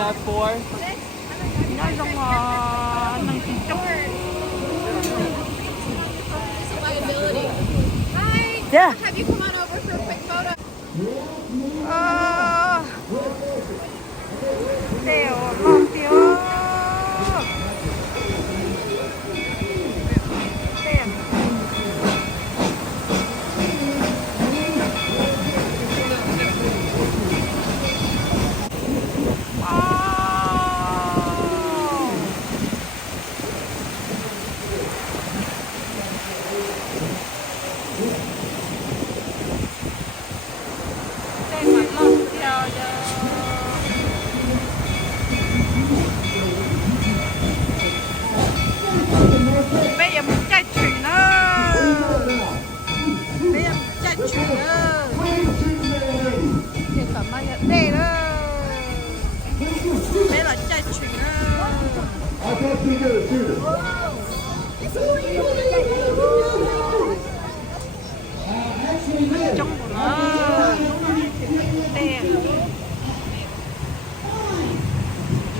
have four. Nó giống nâng chỉ chốc. Liability. Hi. Yeah. Have you come on over for a quick photo? Đèo lon tiêu. Đèo. Đây mà lon tiêu giờ. Bây giờ muốn chạy chuyện nữa. Bây giờ muốn chạy chuyện nữa. Thì tầm mai đây đó. Bây giờ chạy chuyện nữa. Trong của nó. Đây.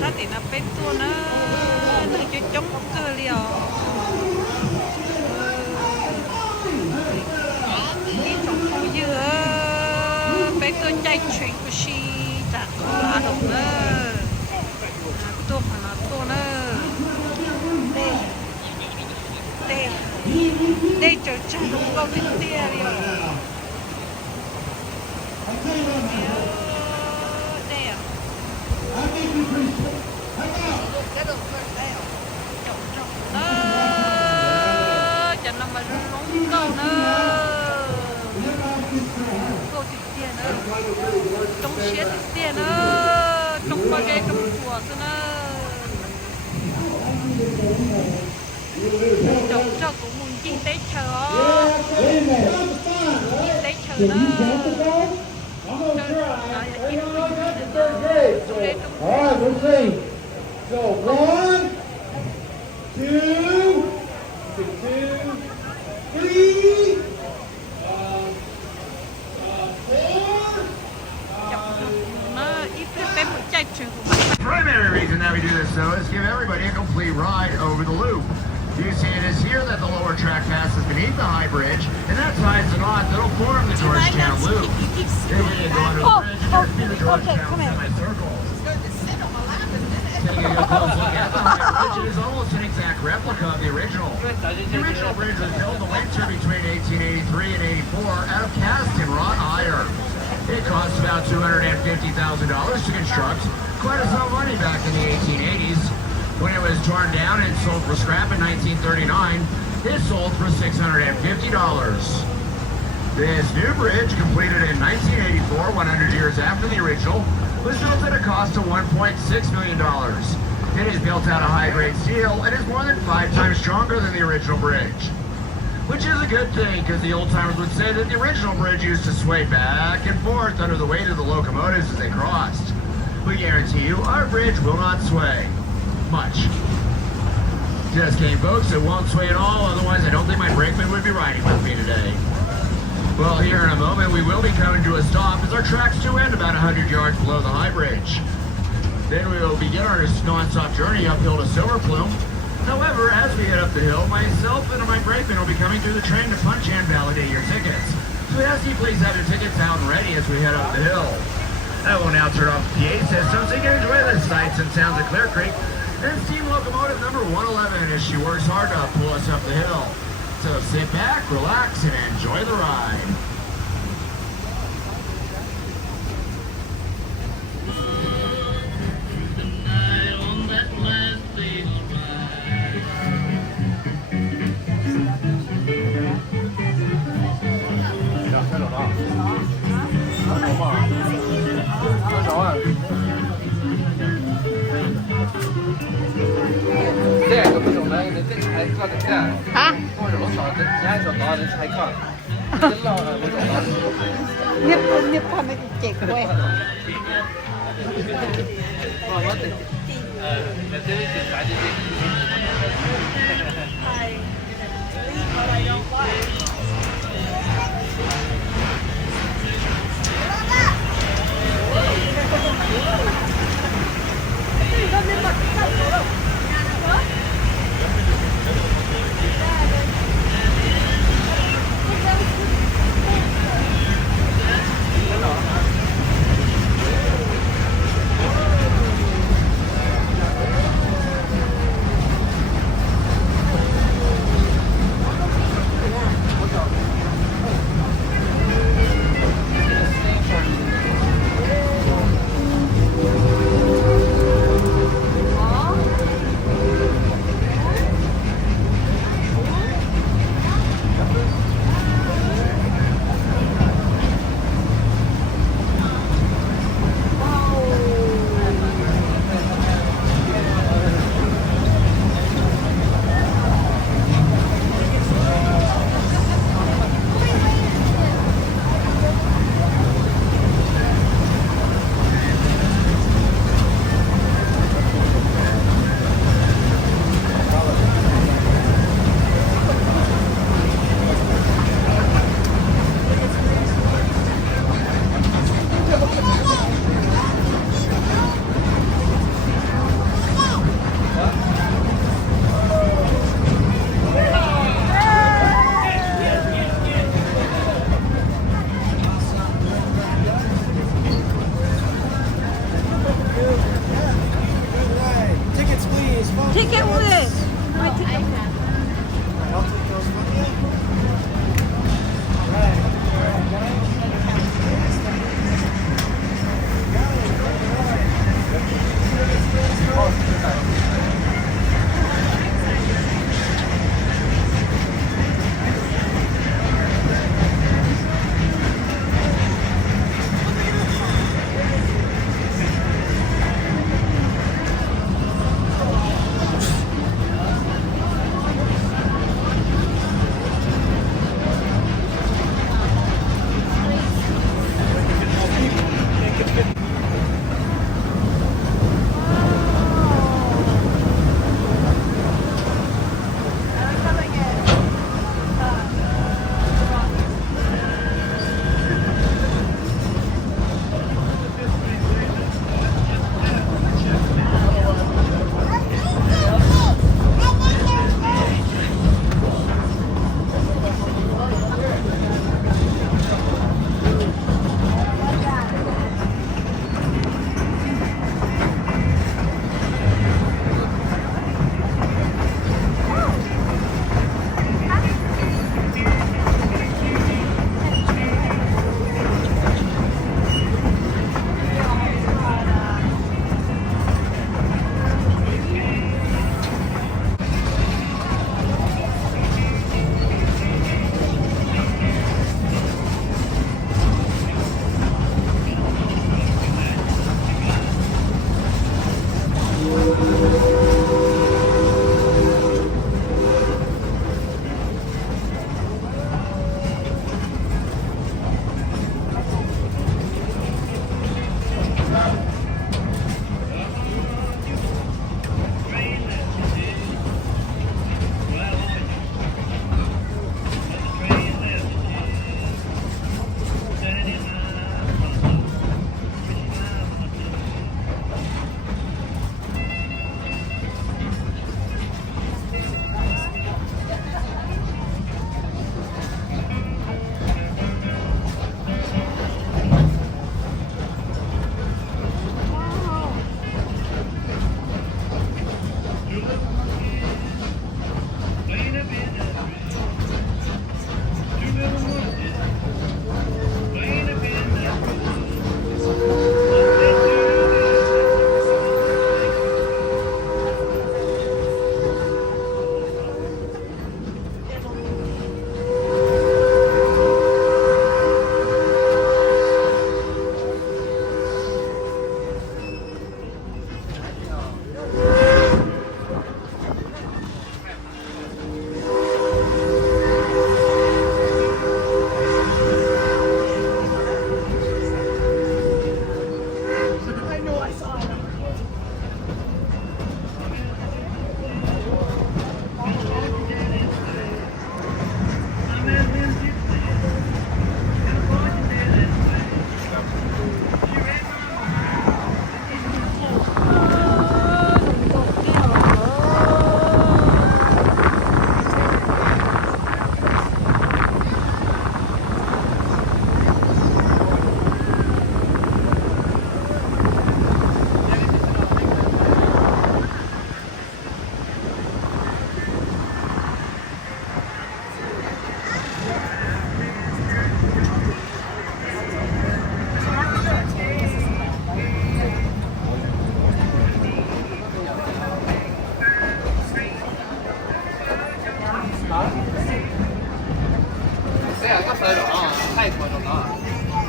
Sao thì nó bên tua nó. Nó cho chống cơ liều. Cái trong khu dừa. Bên tôi chạy chuyện của chị. Đã có lá đồng nữa. Tôi phải là tôi nữa. Đây. Đây. Đây chờ chạy đúng câu tin tia liều. Đây à. Chẳng nằm mà rung câu nữa. Câu thịt tiền nữa. Trong xế thịt tiền nữa. Trong bao ghê trong chùa nữa. Trong cho cũng muốn nhìn tế chờ. Nhìn tế chờ nữa. All right, we'll see. So 1, 2, 3, 4. Primary reason that we do this, though, is give everybody a complete ride over the loop. You see, it is here that the lower track passes beneath the high bridge, and that ties the knot that'll form the Georgetown Loop. Then when you go under the bridge, you can see the Georgetown semicircle. Taking a close look at the high bridge, it is almost an exact replica of the original. The original bridge was built in the winter between 1883 and 84 out of cast and wrought iron. It cost about $250,000 to construct, quite a sum of money back in the 1880s. When it was torn down and sold for scrap in 1939, it sold for $650. This new bridge, completed in 1984, 100 years after the original, was built at a cost of $1.6 million. It is built out of high-grade steel and is more than 5 times stronger than the original bridge. Which is a good thing, because the old-timers would say that the original bridge used to sway back and forth under the weight of the locomotives as they crossed. We guarantee you, our bridge will not sway much. Just kidding, folks, it won't sway at all, otherwise I don't think my brakeman would be riding with me today. Well, here in a moment we will be coming to a stop as our tracks do end about 100 yards below the high bridge. Then we will begin our non-stop journey uphill to Silver Plume. However, as we head up the hill, myself and my brakeman will be coming through the train to punch and validate your tickets. So we ask you please have your tickets out and ready as we head up the hill. I will now turn off the PA system so you can enjoy the sights and sounds of Clear Creek and steam locomotive number 111 as she works hard to pull us up the hill. So sit back, relax, and enjoy the ride. Hả? Nhấp thành cái chẹt que. it. My ticket.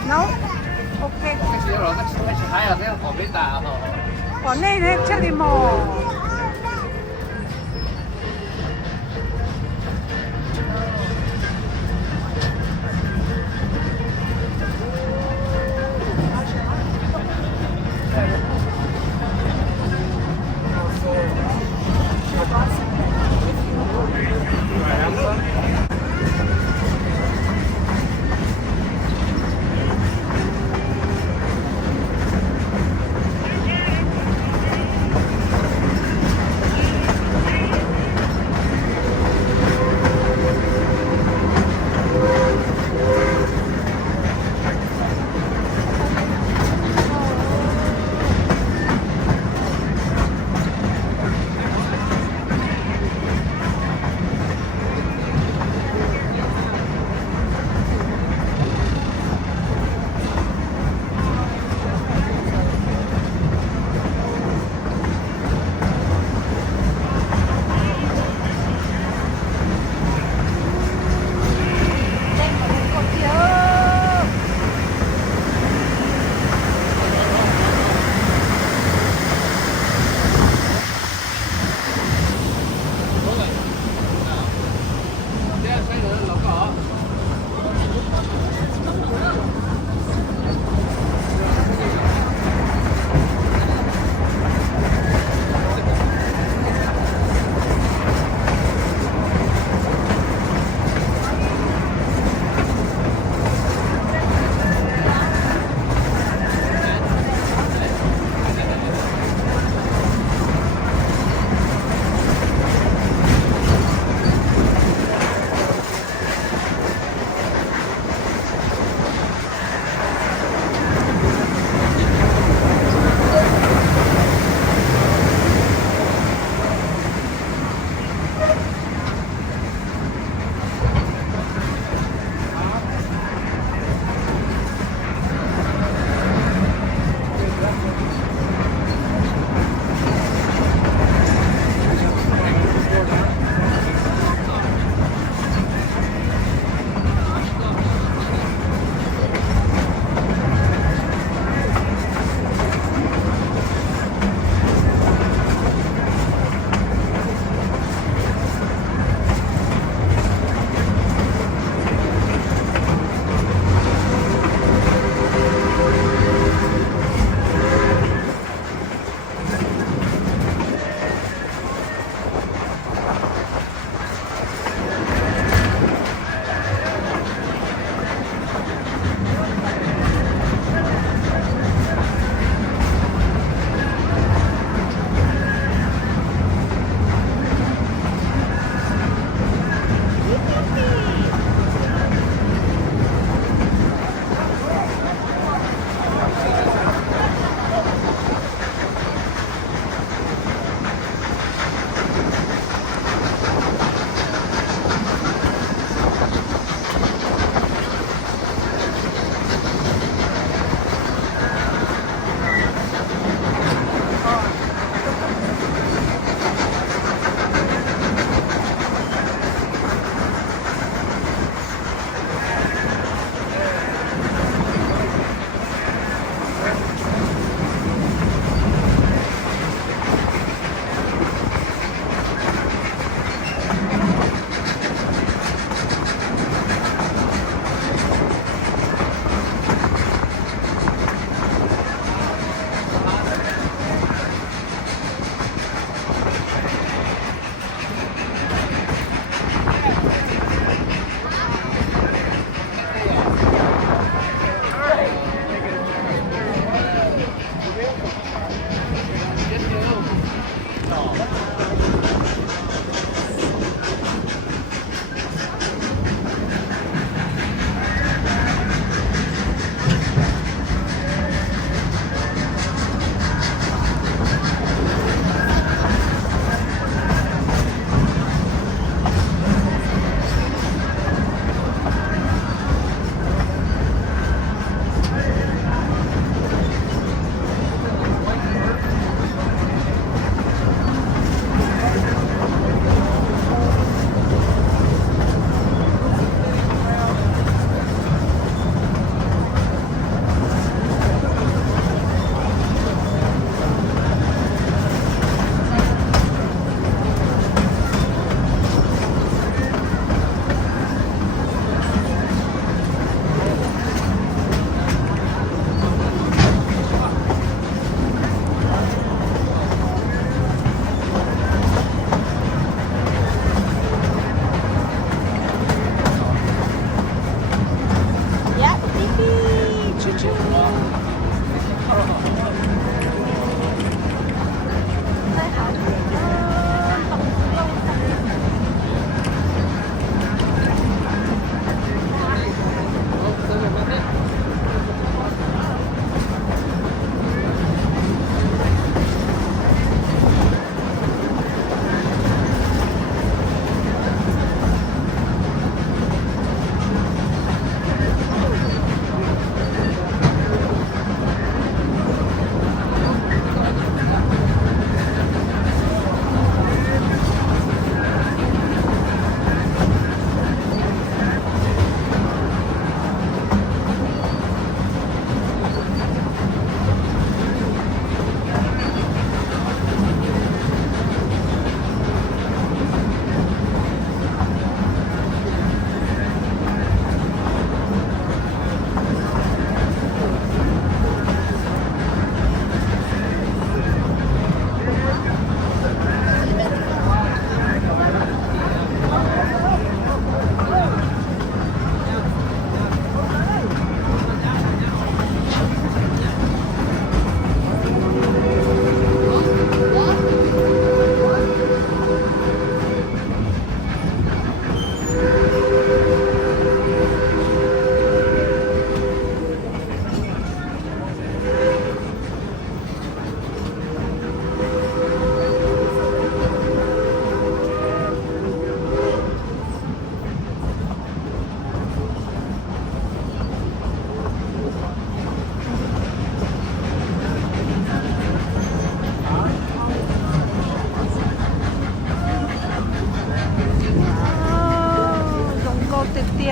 nấu ok còn đây đấy chắc đi mò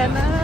tiền nữa.